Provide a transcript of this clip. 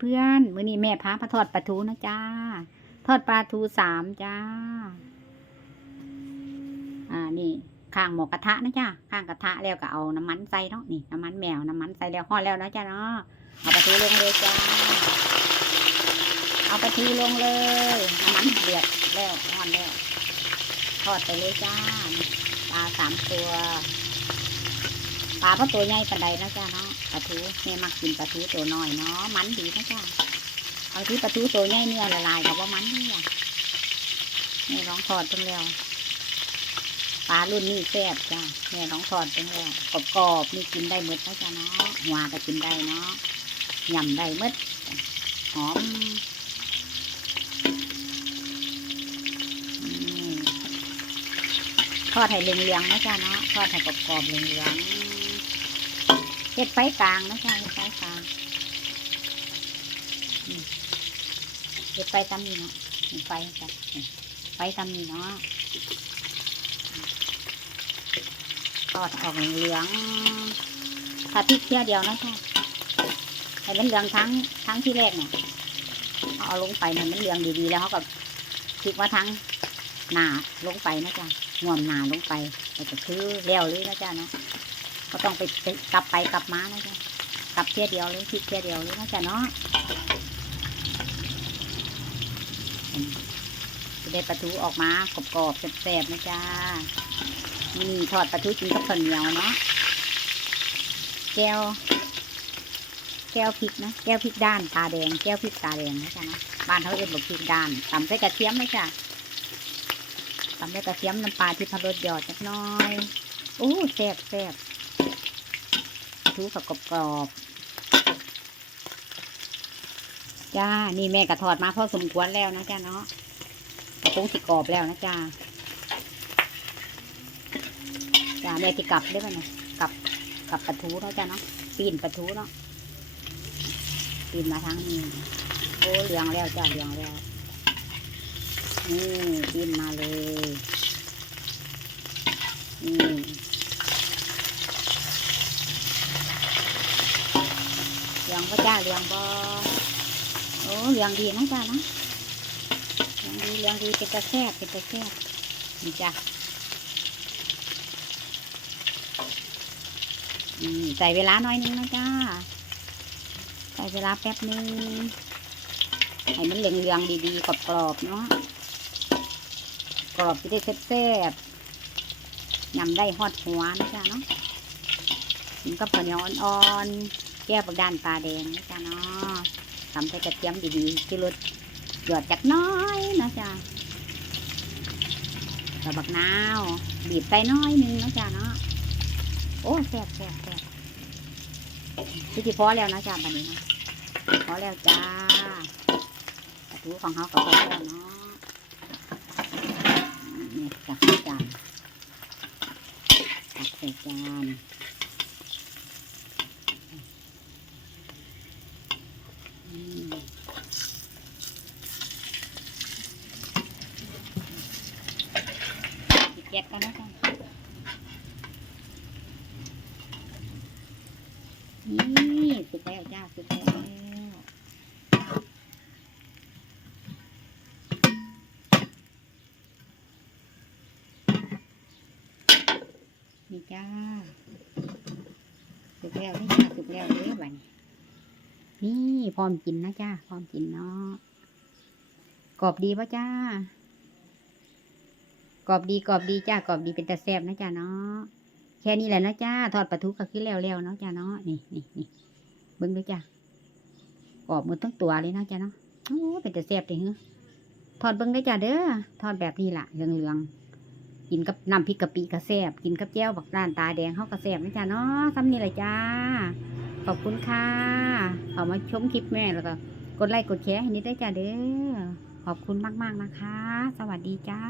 เพื่อนๆมื้อนี้แม่พามาทอดปลาทูนะจ้า ทอดปลาทูสามจ้า อ่านี่ข้างหมอกระทะนะจ้าข้างกระทะแล้วก็เอาน้ำมันใส่เนาะนี่น้ำมันแมวน้ำมันใส่แล้วห่อแล้วนะจ้าเนาะเอาปลาทูลงเลยจ้า เอาปลาทูลงเลยน้ำมันเดือดแล้วห่อนแล้วทอดไปเลยจ้าปลาสามตัว ปลาเพราะตัวใหญ่ปานใดนะจ้าเนาะปลาทูแม่มักกินปลาทูตัวน้อยเนาะมันดีนะจ้าเอาที่ปลาทูตัวใหญ่เนื้อละลายกับว่ามันเนี่อะแม่ร้องทอดตั้งแล้วปลารุ่นนี้แซ่บจ้าแม่ยร้องทอดตั้งแล้วกรอบๆนี่กินได้หมดนะจ้าเนาะหัวก็กินได้เนาะยำได้หมดหอมอืมทอดให้เหลืองๆนะจ้าเนาะทอดให้กรอบๆเหลืองๆ เฮ็ดไฟกลางนะจ๊ะเฮ็ดไฟกลางเฮ็ดไฟตำนี้เนาะเฮ็ดไฟจ้ะไฟตำนี้เนาะทอดออกเหลืองถ้าพริกเที่ยวเดียวนะจ๊ะให้มันเหลืองทั้งทั้งที่แรกเนี่ยเอาลงไปเนี่ยมันเหลืองดีๆแล้วเขาก็พริกว่าทั้งหนาลงไปนะจ๊ะงวมหนาลงไปแล้วก็คือเลี้ยวเลยนะจ๊ะเนาะ ก็ต้องไปกลับไปกลับมานะจ๊ะกลับเที่ยเดียวเลยพลิกเที่ยเดียวเลยนะจ๊ะเนาะจะได้ปลาทูออกมากรอบๆแซ่บๆนะจ๊ะนี่ทอดปลาทูกินกับข้าวเหนียวเนาะแก้ว แก้วพริกนะแก้วพริกด้านตาแดงแก้วพริกตาแดงนะจ๊ะเนาะบ้านเขาเรียกบอกพริกด้านตำใส่กระเทียมนะจ๊ะตำใส่กระเทียมน้ำปลาที่พะรสหยอดจักหน้อยโอ้แซ่บแซ่บ ทูกับกรอบๆจ้า นี่แม่กระทอดมาพอสมควรแล้วนะจ้าเนาะกระปุงสิกรอบแล้วนะจ้าจ้าแม่ที่กลับได้ป่ะเนี่ยกลับกลับปลาทูแล้วจ้าเนาะปีนปลาทูเนาะปีนมาทางนี้โอ้เหลืองแล้วจ้าเหลืองแล้วนี่ปีนมาเลย นี่ เลี้ยงก็จ้าเลี้ยงบ่โอ้เลี้ยงดีนะจ้านะเลี้ยงดีเลี้ยงดีเป็นตะแซ่บเป็นตะแซ่บนี่จ้าอืมใส่เวลาหน่อยนึงนะจ้าใส่เวลาแป๊บนึงให้มันเหลืองๆดีๆกรอบๆเนาะกรอบจะได้แซ่บๆยำได้ฮอดหัวนะจ้าเนาะกินกับข้าวเหนียวอ่อนๆ แก้วบักด้านตาแดงนะจ๊ะเนาะทำใส่กระเทียมดีๆที่รสหยอดจักน้อยนะจ๊ะกับบักนาวบีบใส่น้อยนึงนะจ๊ะเนาะโอ้แซ่บแซ่บแซ่บพี่ที่พอแล้วนะจ๊ะบัดนี้นะพอแล้วจ้าปลาทูของเขาก็พอแล้วเนาะนี่จับใส่จานตักใส่จาน อืมปิด แก๊สกันนะจ๊ะนี่สุกแล้วจ้าสุกแล้วนี่จ้าสุกแล้วนี่จ้าสุกแล้วเด้อบัดนี้ นี่พร้อมกินนะจ้าพร้อมกินเนาะกรอบดีปะจ้ากรอบดีกรอบดีจ้ากรอบดีเป็นตะแซบนะจ้าเนาะแค่นี้แหละนะจ้าทอดปลาทูก็คือแล้วๆเนาะจ้าเนาะนี่นี่นี่เบิ้งด้วยจ้ากรอบหมดทั้งตัวเลยเนาะจ้าเนาะโอ้เป็นตะแซบเลยเฮ้อทอดเบิ้งได้จ้าเด้อทอดแบบนี้ล่ะเหลืองๆ กินกับน้ำพริกกะปิกระแซบกินกับแจ้วบักด้านตาแดงเขากระแซบนะจ้าเนาะซ้ำนี่แหละจ้า ขอบคุณค่ะเอามาชมคลิปแม่แล้วก็ กดไลค์กดแชร์ให้นิดได้จ้าเด้อขอบคุณมาก ๆ นะคะ สวัสดีจ้า